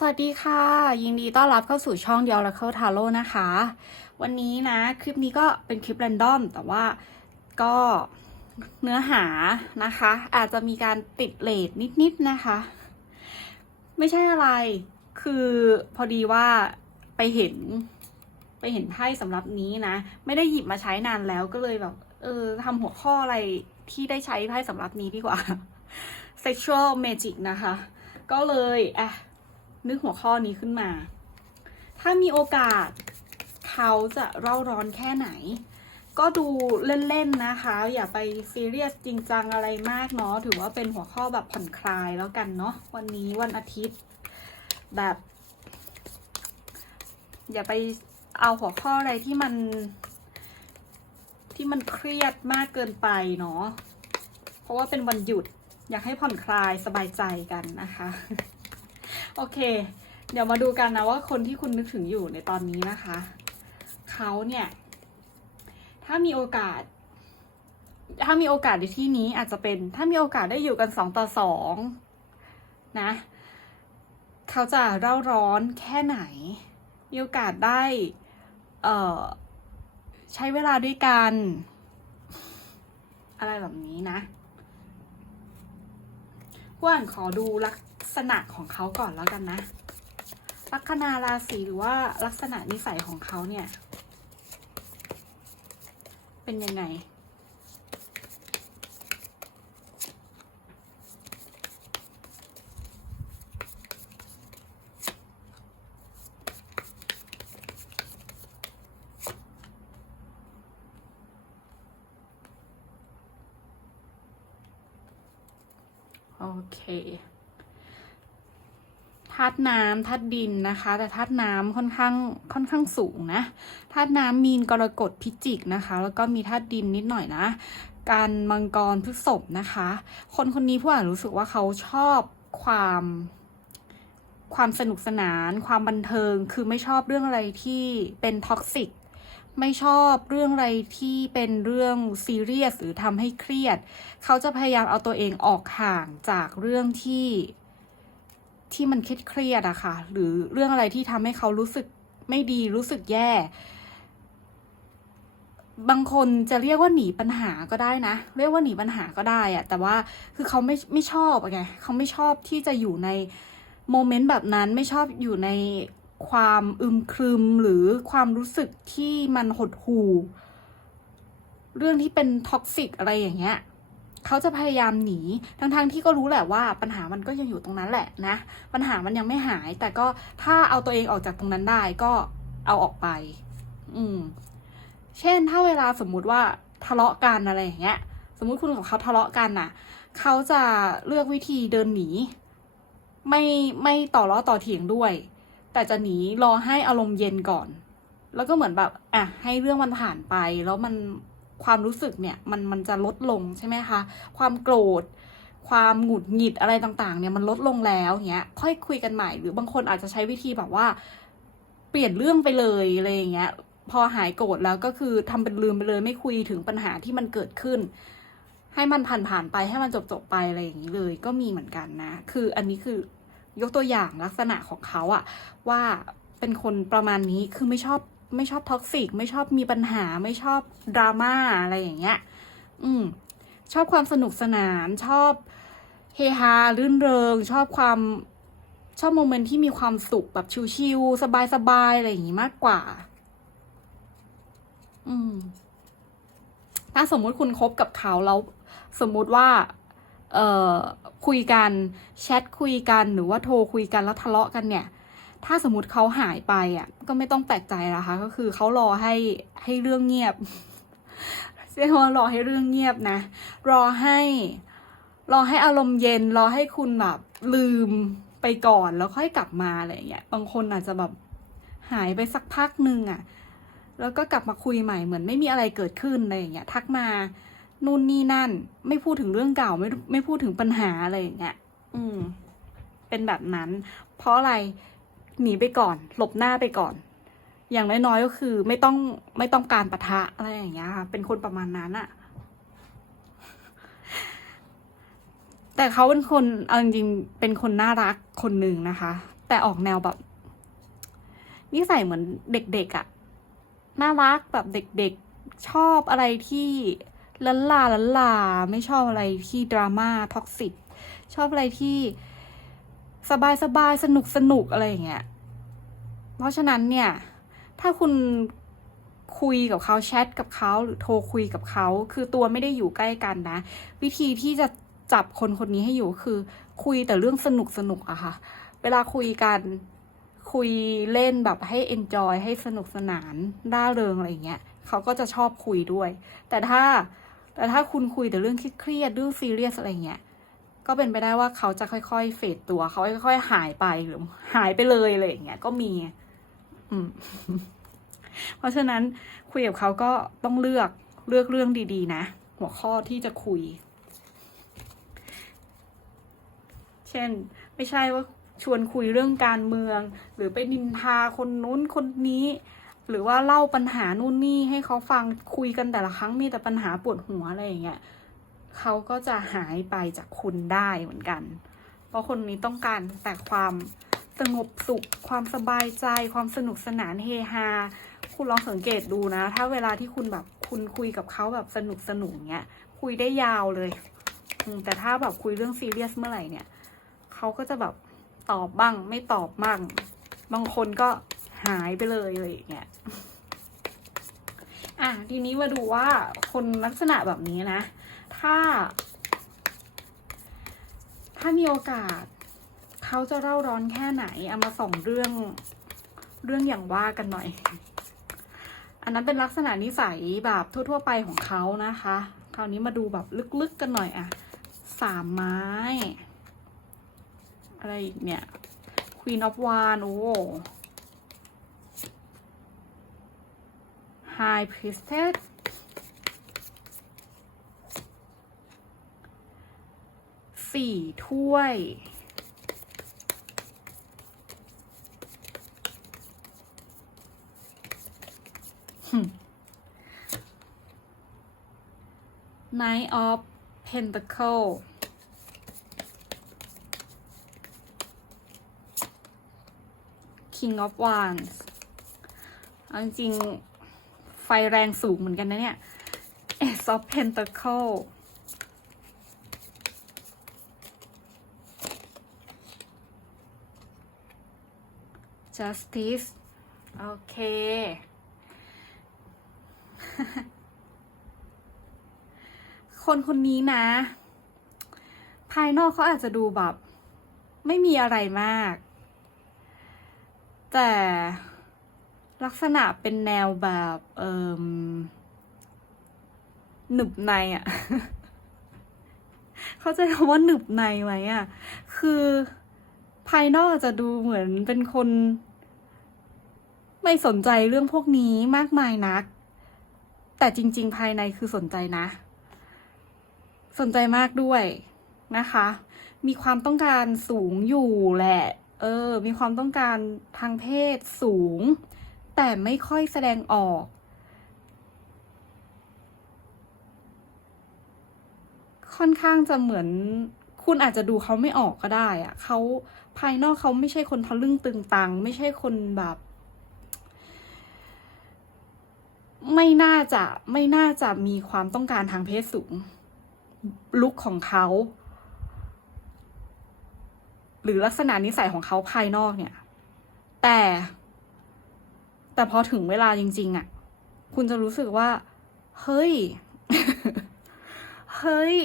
สวัสดีค่ะ ยินดีต้อนรับเข้าสู่ช่องเดียวและเข้าทาโร่นะคะ วันนี้นะ คลิปนี้ก็เป็นคลิปแรนดอม แต่ว่าก็เนื้อหานะคะ อาจจะมีการติดเลทนิดๆนะคะ ไม่ใช่อะไรคือพอดีว่าไปเห็น ไปเห็นไพ่สำหรับนี้นะ ไม่ได้หยิบมาใช้นานแล้วก็เลยแบบ เออทำหัวข้ออะไรที่ได้ใช้ไพ่สำหรับนี้ดีกว่า sexual magic นะคะ ก็เลยอะ นึกหัวข้อนี้ขึ้นมา ถ้ามีโอกาสเขาจะเร่าร้อนแค่ไหน ก็ดูเล่นๆนะคะ อย่าไปซีเรียสจริงจังอะไรมากเนาะถือว่าเป็นหัวข้อแบบผ่อนคลายแล้วกันเนาะวันนี้วันอาทิตย์ แบบ อย่าไปเอาหัวข้ออะไรที่มัน ที่มันเครียดมากเกินไปเนาะเพราะว่าเป็นวันหยุดอยากให้ผ่อนคลายสบายใจกันนะคะ โอเค เดี๋ยวมาดูกันนะว่าคนที่คุณนึกถึงอยู่ในตอนนี้นะคะ เขาเนี่ย ถ้ามีโอกาส ถ้ามีโอกาสในที่นี้อาจจะเป็น ถ้ามีโอกาสได้อยู่กันสองต่อสองนะ เขาจะเร่าร้อนแค่ไหน มีโอกาสได้เอ่อใช้เวลาด้วยกัน อะไรแบบนี้นะว่านขอดูลัก ษณะของเขาก่อนแล้วกันนะ ลัคนาราศีหรือว่าลักษณะนิสัยของเขาเนี่ย เป็นยังไงโอเค ธาตุน้ำธาตุดินนะคะ แต่ธาตุน้ำค่อนข้างค่อนข้างสูงนะธาตุน้ำมีนกรกฎพิจิกนะคะ แล้วก็มีธาตุดินนิดหน่อยนะ การมังกรพฤษภนะคะ คนคนนี้ผู้อ่านรู้สึกว่าเขาชอบความความสนุกสนาน ความบันเทิง คือไม่ชอบเรื่องอะไรที่เป็นท็อกซิก ไม่ชอบเรื่องอะไรที่เป็นเรื่องซีเรียสหรือทำให้เครียด เขาจะพยายามเอาตัวเองออกห่างจากเรื่องที่ ที่มันเครียดเครียดอะค่ะ หรือเรื่องอะไรที่ทำให้เขารู้สึกไม่ดีรู้สึกแย่ บางคนจะเรียกว่าหนีปัญหาก็ได้นะ เรียกว่าหนีปัญหาก็ได้อะแต่ว่าคือเขาไม่ไม่ชอบไงเขาไม่ชอบที่จะอยู่ในโมเมนต์แบบนั้นไม่ชอบอยู่ในความอึมครึมหรือความรู้สึกที่มันหดหู่ เรื่องที่เป็นท็อกซิกอะไรอย่างเงี้ย เขาจะพยายามหนี ทั้งๆทที่ก็รู้แหละว่าปัญหามันก็ยังอยู่ตรงนั้นแหละนะ ปัญหามันยังไม่หาย แต่ก็ถ้าเอาตัวเองออกจากตรงนั้นได้ก็เอาออกไป อืม เช่น ถ้าเวลาสมมุติว่าทะเลาะกันอะไรอย่างเงี้ย สมมุติคุณกับเขาทะเลาะกันน่ะ เขาจะเลือกวิธีเดินหนี ไม่ไม่ต่อล้อต่อเถียงด้วย แต่จะหนีรอให้อารมณ์เย็นก่อน แล้วก็เหมือนแบบ อะ ให้เรื่องมันผ่านไป แล้วมัน ความรู้สึกเนี่ยมันมันจะลดลงใช่ไหมคะ ความโกรธ ความหงุดหงิดอะไรต่างๆเนี่ยมันลดลงแล้วเงี้ยค่อยคุยกันใหม่ หรือบางคนอาจจะใช้วิธีแบบว่า เปลี่ยนเรื่องไปเลยอะไรอย่างเงี้ยพอหายโกรธแล้วก็คือทำเป็นลืมไปเลยไม่คุยถึงปัญหาที่มันเกิดขึ้น ให้มันผ่านผ่านไปให้มันจบจบไปอะไรอย่างนี้เลยก็มีเหมือนกันนะ คืออันนี้คือยกตัวอย่างลักษณะของเขาอะว่าเป็นคนประมาณนี้คือไม่ชอบ ไม่ชอบท็อกซิก ไม่ชอบมีปัญหา ไม่ชอบดราม่าอะไรอย่างเงี้ย อืม ชอบความสนุกสนาน ชอบเฮฮารื่นเริง ชอบความชอบโมเมนต์ที่มีความสุขแบบชิลๆสบายๆอะไรอย่างงี้มากกว่า อืม ถ้าสมมุติคุณคบกับเขาแล้ว สมมุติว่า เอ่อคุยกันแชทคุยกันหรือว่าโทรคุยกันแล้วทะเลาะกันเนี่ย ถ้าสมมติเขาหายไปอะ ก็ไม่ต้องแปลกใจนะคะ ก็คือเขารอให้ให้เรื่องเงียบเรียกว่ารอให้เรื่องเงียบนะ รอให้ รอให้อารมณ์เย็น รอให้คุณแบบลืมไปก่อนแล้วค่อยกลับมาอะไรอย่างเงี้ย บางคนอาจจะแบบหายไปสักพักหนึ่งอะ แล้วก็กลับมาคุยใหม่เหมือนไม่มีอะไรเกิดขึ้นอะไรอย่างเงี้ย ทักมานู่นนี่นั่น ไม่พูดถึงเรื่องเก่าไม่ไม่พูดถึงปัญหาอะไรอย่างเงี้ย อืม เป็นแบบนั้น เพราะอะไร หนีไปก่อน หลบหน้าไปก่อน อย่างน้อยๆก็คือ ไม่ต้องไม่ต้องการปะทะอะไรอย่างเงี้ยค่ะ เป็นคนประมาณนั้นอะแต่เขาเป็นคนเอาจริงๆเป็นคนน่ารักคนหนึ่งนะคะ แต่ออกแนวแบบนิสัยเหมือนเด็กๆอะ่ะน่ารักแบบเด็กๆชอบอะไรที่ลันลาลันลา ไม่ชอบอะไรที่ดราม่าท็อกซิกชอบอะไรที่ สบายสบายสนุกสนุกอะไรอย่างเงี้ย เพราะฉะนั้นเนี่ย ถ้าคุณคุยกับเขาแชทกับเขาหรือโทรคุยกับเขา คือตัวไม่ได้อยู่ใกล้กันนะ วิธีที่จะจับคนคนนี้ให้อยู่คือ คุยแต่เรื่องสนุกสนุกอะค่ะ เวลาคุยกันคุยเล่นแบบให้ enjoy ให้สนุกสนานร่าเริงอะไรเงี้ยเขาก็จะชอบคุยด้วย แต่ถ้าแต่ถ้าคุณคุยแต่เรื่องเครียดเรื่องซีเรียสอะไรเงี้ย ก็เป็นไปได้ว่าเขาจะค่อยๆ เฟดตัวเขาค่อยๆหายไปหรือหายไปเลยอะไรอย่างเงี้ยก็มี อืม เพราะฉะนั้นคุยกับเขาก็ต้องเลือกเลือกเรื่องดีๆ นะ หัวข้อที่จะคุย เช่น ไม่ใช่ว่าชวนคุยเรื่องการเมือง หรือไปนินทาคนนู้นคนนี้ หรือว่าเล่าปัญหานู่นนี่ให้เขาฟังคุยกันแต่ละครั้งมีแต่ปัญหาปวดหัวอะไรอย่างเงี้ย เขาก็จะหายไปจากคุณได้เหมือนกัน เพราะคนนี้ต้องการแต่ความสงบสุข ความสบายใจ ความสนุกสนานเฮฮา คุณลองสังเกตดูนะ ถ้าเวลาที่คุณแบบคุณคุยกับเขาแบบสนุกสนุกเงี้ย คุยได้ยาวเลย แต่ถ้าแบบคุยเรื่องซีเรียสเมื่อไหร่เนี่ย เขาก็จะแบบตอบบ้าง ไม่ตอบบ้าง บางคนก็หายไปเลยอะไรอย่างเงี้ย อะ ทีนี้มาดูว่าคนลักษณะแบบนี้นะ ถ้า ถ้ามีโอกาส เขาจะเร่าร้อนแค่ไหน เอามาส่องเรื่องเรื่องอย่างว่ากันหน่อย อันนั้นเป็นลักษณะนิสัยแบบทั่ว ๆ ไปของเขานะคะ คราวนี้มาดูแบบลึกๆกันหน่อยอะสามไม้ อะไรอีกเนี่ย Queen of Wands โอ้ High Priestess สี่ถ้วย Knight of Pentacle King of Wands เอาจริงๆไฟแรงสูงเหมือนกันนะเนี่ย Ace of Pentacle Justice โอเค คนคนนี้นะ ภายนอกเขาอาจจะดูแบบ ไม่มีอะไรมาก แต่ลักษณะเป็นแนวแบบเอิมหนึบในอะ่ะ เขาใจะคำว่าหนึบในไหมอะ่ะ คือภายนอกอาจจะดูเหมือนเป็นคน ไม่สนใจเรื่องพวกนี้มากมายนัก แต่จริง ๆ ภายในคือสนใจนะ สนใจมากด้วยนะคะ มีความต้องการสูงอยู่แหละ เออ มีความต้องการทางเพศสูง แต่ไม่ค่อยแสดงออก ค่อนข้างจะเหมือนคุณอาจจะดูเขาไม่ออกก็ได้อะเขาภายนอกเขาไม่ใช่คนทะลึ่งตึงตัง ไม่ใช่คนแบบ ไม่น่าจะไม่น่าจะมีความต้องการทางเพศสูง ลุคของเขา หรือลักษณะนิสัยของเขาภายนอกเนี่ย แต่ แต่พอถึงเวลาจริง ๆอะ่ะ คุณจะรู้สึกว่า เฮ้ย เฮ้ย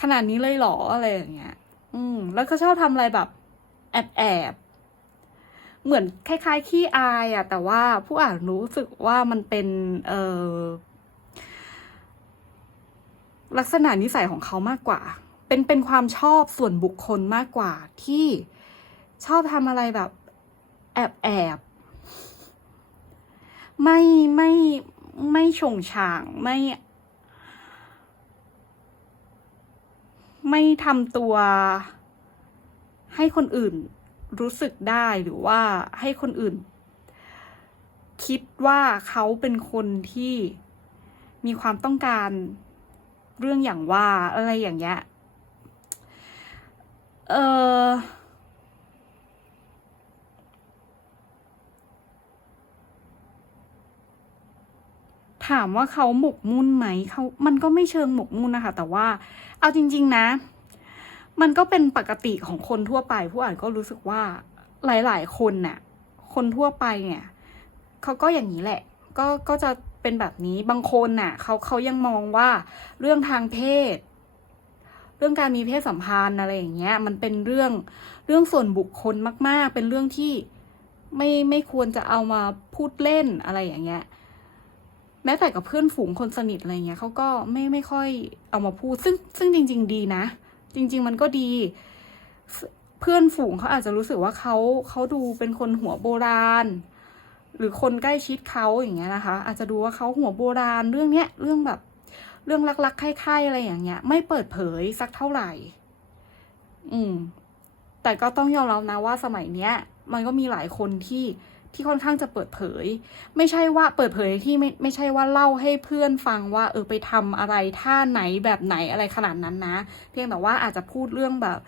ขนาดนี้เลยเหรออะไรอย่างเงี้ย อืม แล้วก็ชอบทำอะไรแบบ แอบแอบ เหมือนคล้ายๆขี้อายอะแต่ว่าผู้อ่านรู้สึกว่ามันเป็นเออลักษณะนิสัยของเขามากกว่า เป็นเป็นความชอบส่วนบุคคลมากกว่าที่ชอบทำอะไรแบบแอบแอบไม่ไม่ไม่ฉงฉางไม่ ไม่ทำตัวให้คนอื่น รู้สึกได้หรือว่าให้คนอื่น คิดว่าเขาเป็นคนที่มีความต้องการเรื่องอย่างว่าอะไรอย่างเงี้ย เออถามว่าเขาหมกมุ่นไหมเขามันก็ไม่เชิงหมกมุ่นนะคะ แต่ว่า เอาจริง ๆ นะ มันก็เป็นปกติของคนทั่วไป ผู้อ่านก็รู้สึกว่าหลาย ๆ คนน่ะ คนทั่วไปเนี่ยเขาก็อย่างนี้แหละ ก็ก็จะเป็นแบบนี้บางคนน่ะเขาเขายังมองว่าเรื่องทางเพศ เรื่องการมีเพศสัมพันธ์อะไรอย่างเงี้ย มันเป็นเรื่องเรื่องส่วนบุคคลมาก ๆ เป็นเรื่องที่ไม่ไม่ควรจะเอามาพูดเล่นอะไรอย่างเงี้ยแม้แต่กับเพื่อนฝูงคนสนิทอะไรเงี้ยเขาก็ไม่ไม่ค่อยเอามาพูด ซึ่งซึ่งจริง ๆ ดีนะ จริง ๆ มันก็ดี เพื่อนฝูงเขาอาจจะรู้สึกว่าเขาเขาดูเป็นคนหัวโบราณ หรือคนใกล้ชิดเขาอย่างเงี้ยนะคะ อาจจะดูว่าเขาหัวโบราณเรื่องเนี้ยเรื่องแบบเรื่องรักๆใคร่ๆอะไรอย่างเงี้ย ไม่เปิดเผยสักเท่าไหร่ อืม แต่ก็ต้องยอมรับนะว่าสมัยเนี้ย มันก็มีหลายคนที่ ที่ค่อนข้างจะเปิดเผย ไม่ใช่ว่าเปิดเผยที่ไม่ไม่ใช่ว่าเล่าให้เพื่อนฟังว่า เออไปทำอะไรท่าไหนแบบไหนอะไรขนาดนั้นนะ เพียงแต่ว่าอาจจะพูดเรื่องแบบ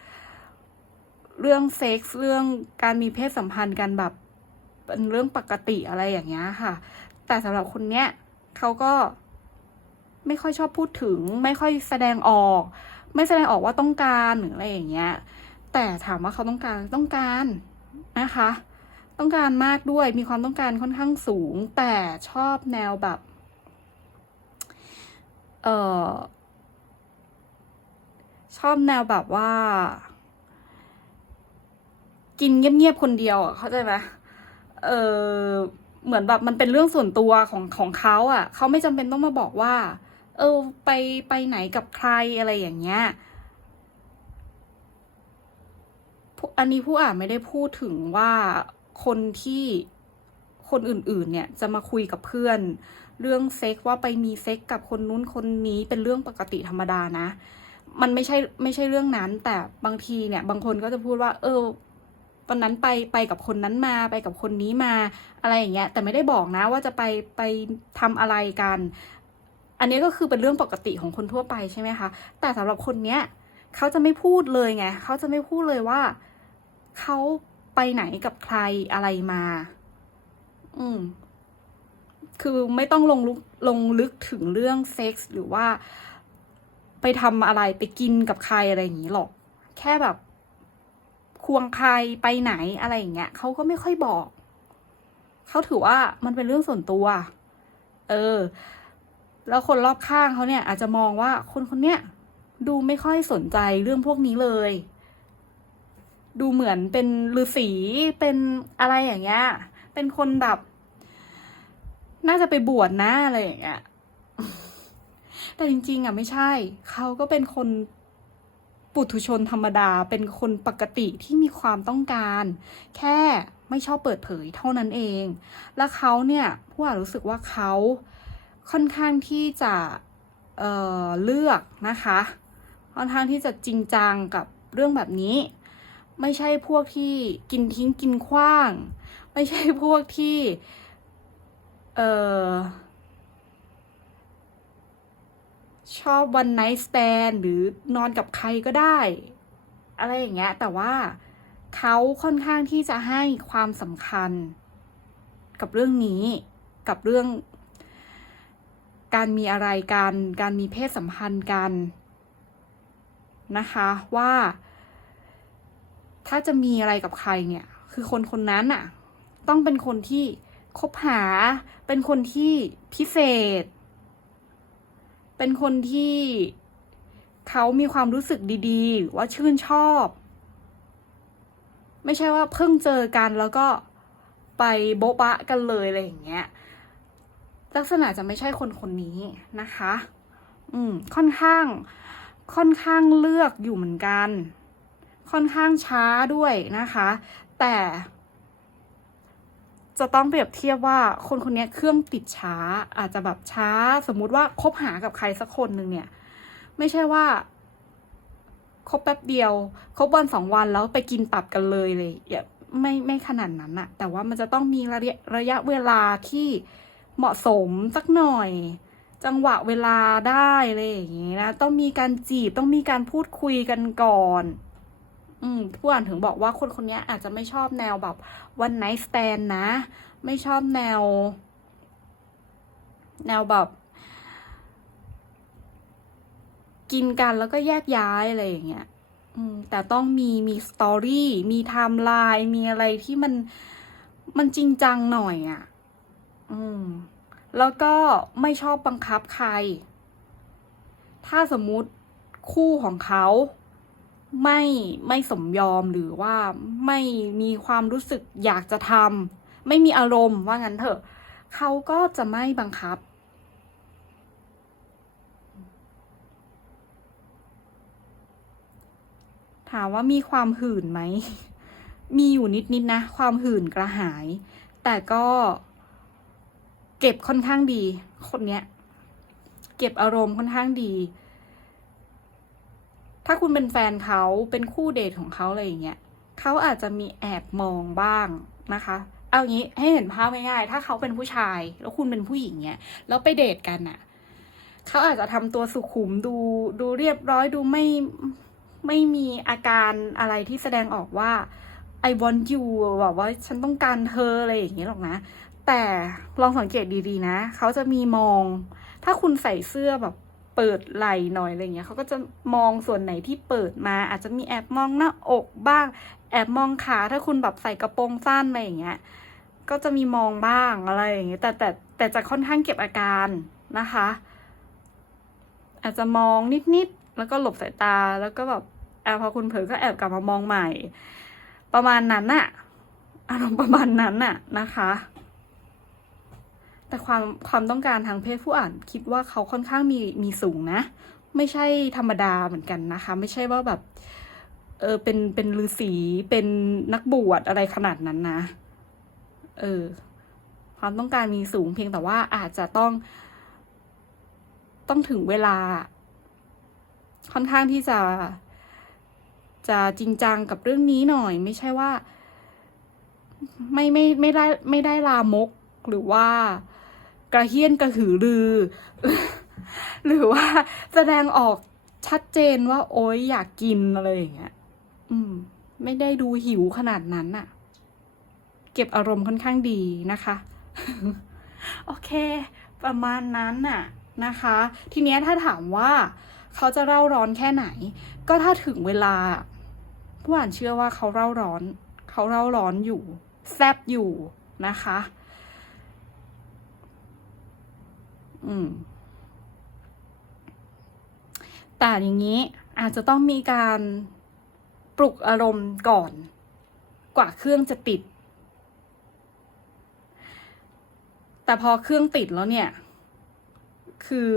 เรื่องเซ็กส์เรื่องการมีเพศสัมพันธ์กันแบบเป็นเรื่องปกติอะไรอย่างเงี้ยค่ะ แต่สำหรับคนเนี้ยเขาก็ไม่ค่อยชอบพูดถึง ไม่ค่อยแสดงออก ไม่แสดงออกว่าต้องการหรืออะไรอย่างเงี้ย แต่ถามว่าเขาต้องการต้องการนะคะ ต้องการมากด้วย มีความต้องการค่อนข้างสูง แต่ชอบแนวแบบ เออชอบแนวแบบว่า กินเงียบๆคนเดียวอะเข้าใจไหมเออเหมือนแบบมันเป็นเรื่องส่วนตัวของของเขาอะเขาไม่จำเป็นต้องมาบอกว่า เออ ไปไปไหนกับใครอะไรอย่างเงี้ยอันนี้ผู้อ่านไม่ได้พูดถึงว่า คนที่คนอื่นๆเนี่ยจะมาคุยกับเพื่อน เรื่องเซ็กว่าไปมีเซ็กกับคนนู้นคนนี้เป็นเรื่องปกติธรรมดานะ มันไม่ใช่ไม่ใช่เรื่องนั้น แต่บางทีเนี่ยบางคนก็จะพูดว่า เออวันนั้นไปไปกับคนนั้นมาไปกับคนนี้มาอะไรอย่างเงี้ยแต่ไม่ได้บอกนะว่าจะไปไปทำอะไรกัน อันนี้ก็คือเป็นเรื่องปกติของคนทั่วไปใช่ไหมคะ แต่สำหรับคนเนี้ยเขาจะไม่พูดเลยไงเขาจะไม่พูดเลยว่าเขา ไปไหนกับใครอะไรมา อืม คือไม่ต้องลงลุกลงลึกถึงเรื่องเซ็กส์หรือว่า ไปทำอะไรไปกินกับใครอะไรอย่างนี้หรอก แค่แบบ ควงใครไปไหนอะไรอย่างเงี้ยเขาก็ไม่ค่อยบอก เขาถือว่ามันเป็นเรื่องส่วนตัว เออ แล้วคนรอบข้างเขาเนี่ย อาจจะมองว่าคนคนเนี้ยดูไม่ค่อยสนใจเรื่องพวกนี้เลย ดูเหมือนเป็นฤาษีเป็นอะไรอย่างเงี้ย เป็นคนแบบ น่าจะไปบวชนะอะไรอย่างเงี้ย แต่จริง ๆ อะไม่ใช่ เขาก็เป็นคนปุถุชนธรรมดา เป็นคนปกติที่มีความต้องการ แค่ไม่ชอบเปิดเผยเท่านั้นเอง แล้วเขาเนี่ยผู้อ่านรู้สึกว่าเขาค่อนข้างที่จะเเลือกนะคะ ค่อนข้างที่จะจริงจังกับเรื่องแบบนี้ ไม่ใช่พวกที่กินทิ้งกินขว้าง ไม่ใช่พวกที่ เอ่อ ชอบวันไนท์สแตนหรือนอนกับใครก็ได้ อะไรอย่างเงี้ย แต่ว่าเขาค่อนข้างที่จะให้ความสำคัญ กับเรื่องนี้ กับเรื่อง การมีอะไรกัน การมีเพศสัมพันธ์กัน นะคะว่า ถ้าจะมีอะไรกับใครเนี่ย คือคนคนนั้นอะต้องเป็นคนที่คบหา เป็นคนที่พิเศษ เป็นคนที่เขามีความรู้สึกดีๆหรือว่าชื่นชอบ ไม่ใช่ว่าเพิ่งเจอกันแล้วก็ไปโบ๊ะบะกันเลยอะไรอย่างเงี้ย ลักษณะจะไม่ใช่คนคนนี้นะคะ อืม ค่อนข้าง ค่อนข้างเลือกอยู่เหมือนกัน ค่อนข้างช้าด้วยนะคะ แต่จะต้องเปรียบเทียบว่าคนคนนี้เครื่องติดช้าอาจจะแบบช้า สมมุติว่าคบหากับใครสักคนหนึ่งเนี่ย ไม่ใช่ว่าคบแป๊บเดียวคบวันสองวันแล้วไปกินตับกันเลยเลยอย่าไม่ไม่ขนาดนั้นอะแต่ว่ามันจะต้องมีระยะระยะเวลาที่เหมาะสมสักหน่อย จังหวะเวลาได้อะไรอย่างงี้นะ ต้องมีการจีบต้องมีการพูดคุยกันก่อน อืมผู้อ่านถึงบอกว่าคนคนนี้อาจจะไม่ชอบแนวแบบวันไนท์สแตนนะ ไม่ชอบแนว แนวแบบ กินกันแล้วก็แยกย้ายอะไรอย่างเงี้ยแต่ต้องมีมีสตอรี่มีไทม์ไลน์มีอะไรที่มันมันจริงจังหน่อยอะ่ะ อืม แล้วก็ไม่ชอบบังคับใคร ถ้าสมมุติคู่ของเขา ไม่ไม่สมยอมหรือว่าไม่มีความรู้สึกอยากจะทำไม่มีอารมณ์ว่างั้นเถอะ เขาก็จะไม่บังคับ ถามว่ามีความหื่นไหม มีอยู่นิดๆนนะ ความหื่นกระหาย แต่ก็เก็บค่อนข้างดี คนเนี้ย เก็บอารมณ์ค่อนข้างดี ถ้าคุณเป็นแฟนเขาเป็นคู่เดทของเขาอะไรอย่างเงี้ยเขาอาจจะมีแอบมองบ้างนะคะ เอางี้ให้เห็นภาพง่ายๆ ถ้าเขาเป็นผู้ชาย แล้วคุณเป็นผู้หญิงเนี่ยแล้วไปเดทกันน่ะเขาอาจจะทำตัวสุขุมดูดูเรียบร้อยดูไม่ไม่มีอาการอะไรที่แสดงออกว่า I want you แบบว่าฉันต้องการเธออะไรอย่างเงี้ยหรอกนะ แต่ลองสังเกตดีๆนะ เขาจะมีมอง ถ้าคุณใส่เสื้อแบบ เปิดไหล่หน่อยอะไรเงี้ยเขาก็จะมองส่วนไหนที่เปิดมา อาจจะมีแอบมองหน้าอกบ้าง แอบมองขาถ้าคุณแบบใส่กระโปรงสั้นอะไรอย่างเงี้ยก็จะมีมองบ้างอะไรอย่างเงี้ยแต่แต่แต่จะค่อนข้างเก็บอาการนะคะอาจจะมองนิดๆ แล้วก็หลบสายตา แล้วก็แบบแอบพอคุณเผลอก็แอบกลับมามองใหม่ ประมาณนั้นน่ะ อารมณ์ประมาณนั้นน่ะนะคะ แต่ความความต้องการทางเพศผู้อ่านคิดว่าเขาค่อนข้างมีมีสูงนะ ไม่ใช่ธรรมดาเหมือนกันนะคะ ไม่ใช่ว่าแบบเออเป็นเป็นฤาษีเป็นนักบวชอะไรขนาดนั้นนะ เออ ความต้องการมีสูงเพียงแต่ว่าอาจจะต้อง ต้องถึงเวลา ค่อนข้างที่จะ จะจริงจังกับเรื่องนี้หน่อย ไม่ใช่ว่า ไม่ไม่ไม่ได้ไม่ได้ลามกหรือว่า กระเฮี้ยนกระหือรือ หรือว่าแสดงออกชัดเจนว่า โอ๊ยอยากกินอะไรอย่างเงี้ย อืม ไม่ได้ดูหิวขนาดนั้นน่ะเก็บอารมณ์ค่อนข้างดีนะคะ โอเค ประมาณนั้นน่ะนะคะ ทีเนี้ยถ้าถามว่าเขาจะเร่าร้อนแค่ไหน ก็ถ้าถึงเวลา ผู้อ่านเชื่อว่าเขาเร่าร้อน เขาเร่าร้อนอยู่ แซบอยู่นะคะ อืม แต่อย่างนี้อาจจะต้องมีการปลุกอารมณ์ก่อน กว่าเครื่องจะติด แต่พอเครื่องติดแล้วเนี่ย คือ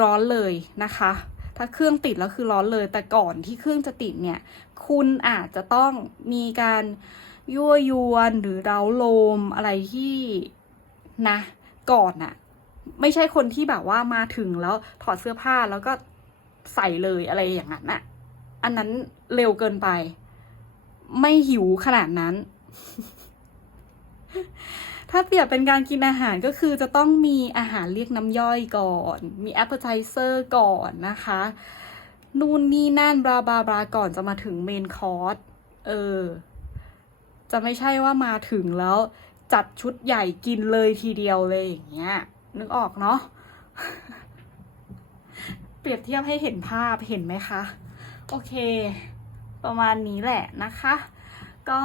ร้อนเลยนะคะ ถ้าเครื่องติดแล้วคือร้อนเลย แต่ก่อนที่เครื่องจะติดเนี่ย คุณอาจจะต้องมีการยั่วยวนหรือเร้าโลมอะไรที่นะ ก่อนอะ ไม่ใช่คนที่แบบว่ามาถึงแล้วถอดเสื้อผ้าแล้วก็ใส่เลยอะไรอย่างนั้นอะอันนั้นเร็วเกินไป ไม่หิวขนาดนั้น ถ้าเปรียบเป็นการกินอาหารก็คือจะต้องมีอาหารเรียกน้ำย่อยก่อน มี appetizer ก่อนนะคะ นู่นนี่นั่นบลาบลาบลาก่อนจะมาถึงเมนคอร์สเออ จะไม่ใช่ว่ามาถึงแล้วจัดชุดใหญ่กินเลยทีเดียวเลยอย่างเงี้ย นึกออกเนาะเปรียบเทียบให้เห็นภาพเห็นไหมคะ โอเค ประมาณนี้แหละนะคะ ก็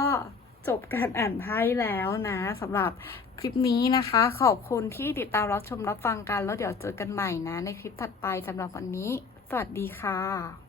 จบการอ่านไพ่แล้วนะสำหรับคลิปนี้นะคะ ขอบคุณที่ติดตามรับชมรับฟังกัน แล้วเดี๋ยวเจอกันใหม่นะ ในคลิปถัดไปสำหรับวันนี้ สวัสดีค่ะ